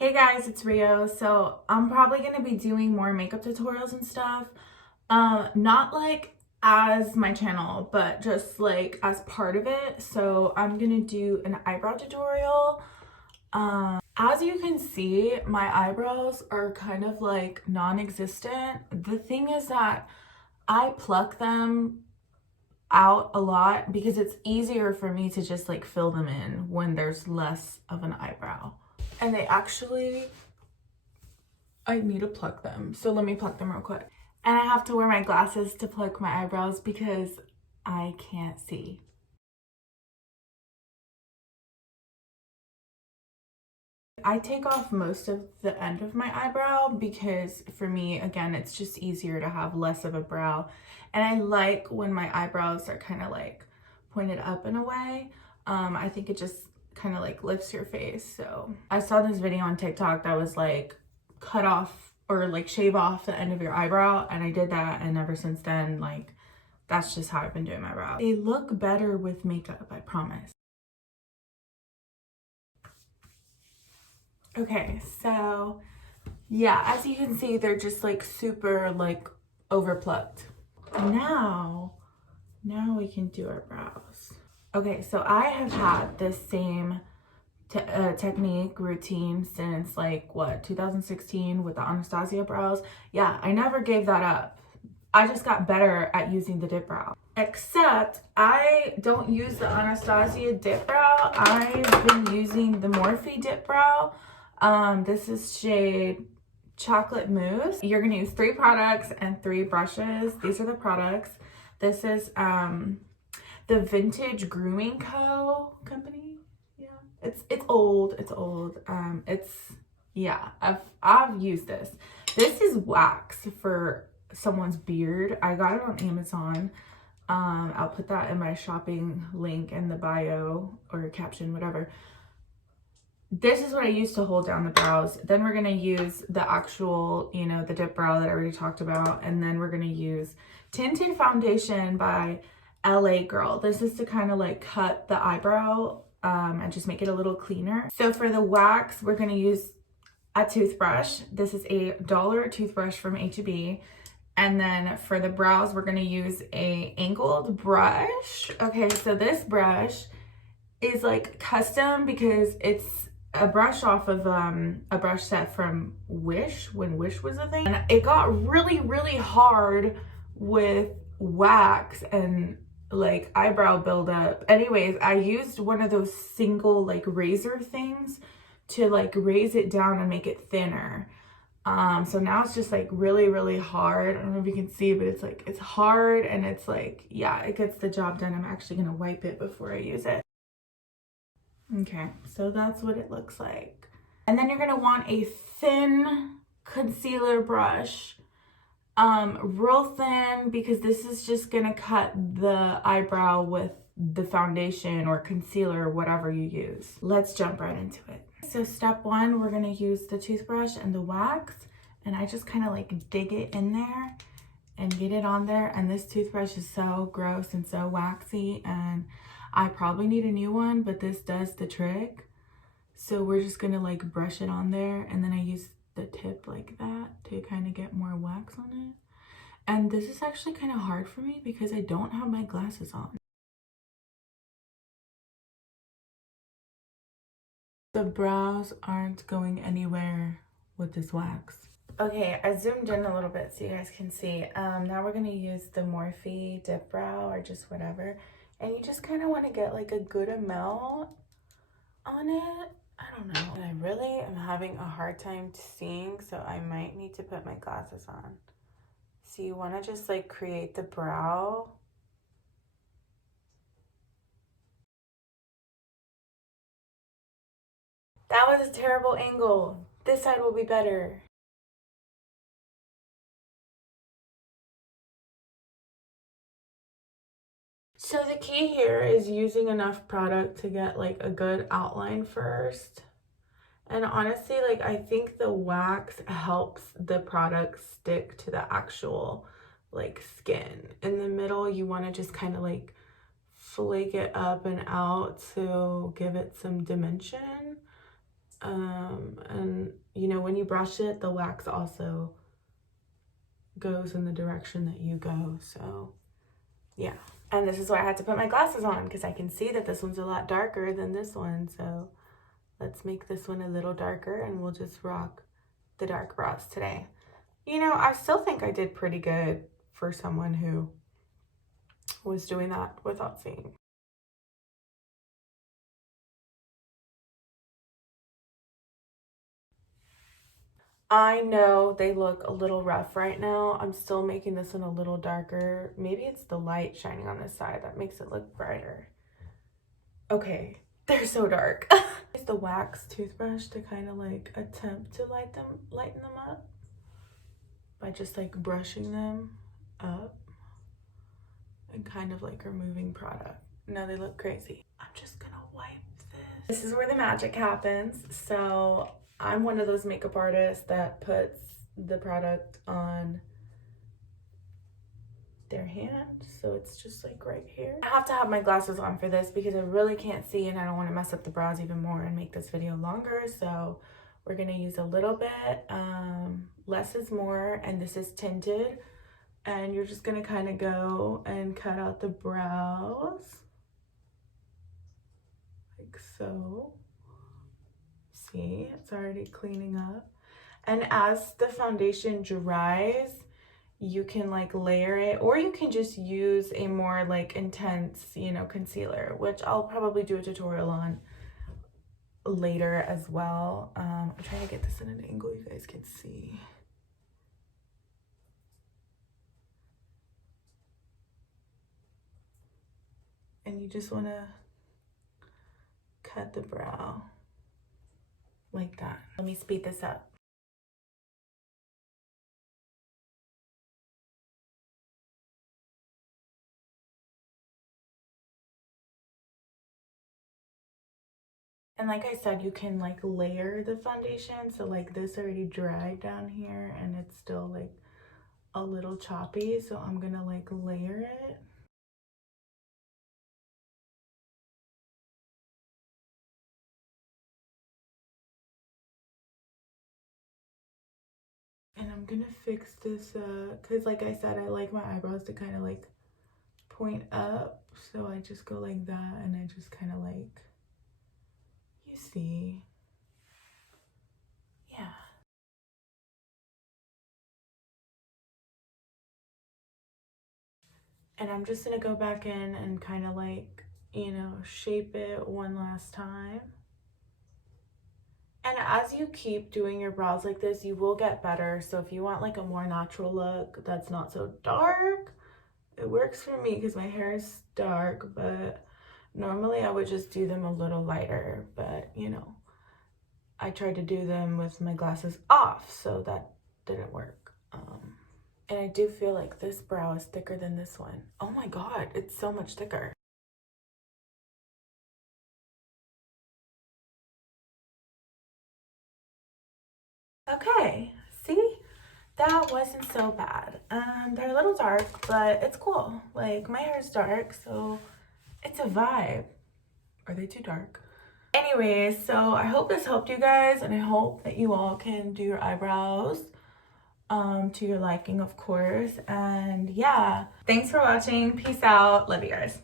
Hey guys, it's Rio. So I'm probably gonna be doing more makeup tutorials and stuff. Not like as my channel, but just like as part of it. So I'm gonna do an eyebrow tutorial. As you can see, my eyebrows are kind of like non-existent. The thing is that I pluck them out a lot because it's easier for me to just like fill them in when there's less of an eyebrow. And I need to pluck them. So let me pluck them real quick. And I have to wear my glasses to pluck my eyebrows because I can't see. I take off most of the end of my eyebrow because for me, again, it's just easier to have less of a brow. And I like when my eyebrows are kind of like pointed up in a way. I think it just kind of like lifts your face. So I saw this video on TikTok that was like cut off or like shave off the end of your eyebrow, and I did that, and ever since then, like, that's just how I've been doing my brows. They look better with makeup, I promise. Okay, so yeah, as you can see, they're just like super like overplucked. Now we can do our brows. Okay, so I have had this same technique routine since like what, 2016 with the Anastasia brows. Yeah, I never gave that up. I just got better at using the dip brow. Except I don't use the Anastasia dip brow. I've been using the Morphe dip brow. This is shade Chocolate Mousse. You're gonna use 3 products and 3 brushes. These are the products. This is the Vintage Grooming company. Yeah, it's old. Yeah, I've used this. This is wax for someone's beard. I got it on Amazon. I'll put that in my shopping link in the bio or caption, whatever. This is what I use to hold down the brows. Then we're gonna use the actual, the dip brow that I already talked about. And then we're gonna use Tinted Foundation by LA Girl. This is to kind of like cut the eyebrow and just make it a little cleaner. So for the wax, we're gonna use a toothbrush. This is a $1 toothbrush from H-E-B. And then for the brows, we're gonna use a angled brush. Okay, so this brush is like custom because it's a brush off of a brush set from Wish, when Wish was a thing. And it got really, really hard with wax and like eyebrow buildup. Anyways, I used one of those single like razor things to like raise it down and make it thinner. So now it's just like really, really hard. I don't know if you can see, but it's like, it's hard and it's like, yeah, it gets the job done. I'm actually gonna wipe it before I use it. Okay, so that's what it looks like. And then you're gonna want a thin concealer brush, real thin, because this is just gonna cut the eyebrow with the foundation or concealer or whatever you use. Let's jump right into it. So step 1, we're gonna use the toothbrush and the wax, and I just kind of like dig it in there and get it on there. And this toothbrush is so gross and so waxy, and I probably need a new one, but this does the trick. So we're just gonna like brush it on there, and then I use the tip like that to kind of get more wax on it. And this is actually kind of hard for me because I don't have my glasses on. The brows aren't going anywhere with this wax. Okay, I zoomed in a little bit so you guys can see. Now we're gonna use the Morphe dip brow or just whatever. And you just kind of want to get like a good amount on it. I don't know. I really am having a hard time seeing, so I might need to put my glasses on. So you want to just like create the brow. That was a terrible angle. This side will be better. So the key here is using enough product to get like a good outline first. And honestly, like I think the wax helps the product stick to the actual like skin. In the middle, you want to just kind of like flake it up and out to give it some dimension. And when you brush it, the wax also goes in the direction that you go. So yeah. And this is why I had to put my glasses on, because I can see that this one's a lot darker than this one. So let's make this one a little darker and we'll just rock the dark brows today. You know, I still think I did pretty good for someone who was doing that without seeing. I know they look a little rough right now. I'm still making this one a little darker. Maybe it's the light shining on this side that makes it look brighter. Okay, they're so dark. Use the wax toothbrush to kind of like attempt to lighten them up by just like brushing them up and kind of like removing product. Now they look crazy. I'm just gonna wipe this. This is where the magic happens. So I'm one of those makeup artists that puts the product on their hand, so it's just like right here. I have to have my glasses on for this because I really can't see and I don't want to mess up the brows even more and make this video longer. So we're gonna use a little bit. Less is more, and this is tinted, and you're just gonna kind of go and cut out the brows like so. See, it's already cleaning up. And as the foundation dries, you can like layer it, or you can just use a more like intense, you know, concealer, which I'll probably do a tutorial on later as well. I'm trying to get this in an angle you guys can see. And you just want to cut the brow like that. Let me speed this up. And like I said, you can like layer the foundation. So like this already dried down here and it's still like a little choppy. So I'm gonna like layer it. And I'm gonna fix this cause like I said, I like my eyebrows to kind of like point up. So I just go like that and I just kind of like, you see, yeah. And I'm just gonna go back in and kind of like, you know, shape it one last time. And as you keep doing your brows like this, you will get better. So if you want like a more natural look that's not so dark, it works for me because my hair is dark, but normally I would just do them a little lighter, but you know, I tried to do them with my glasses off, so that didn't work. And I do feel like this brow is thicker than this one. Oh my God, it's so much thicker. Okay, see? That wasn't so bad. They're a little dark, but it's cool. Like, my hair is dark, so it's a vibe. Are they too dark? Anyways, so I hope this helped you guys, and I hope that you all can do your eyebrows to your liking, of course. And yeah, thanks for watching. Peace out. Love you guys.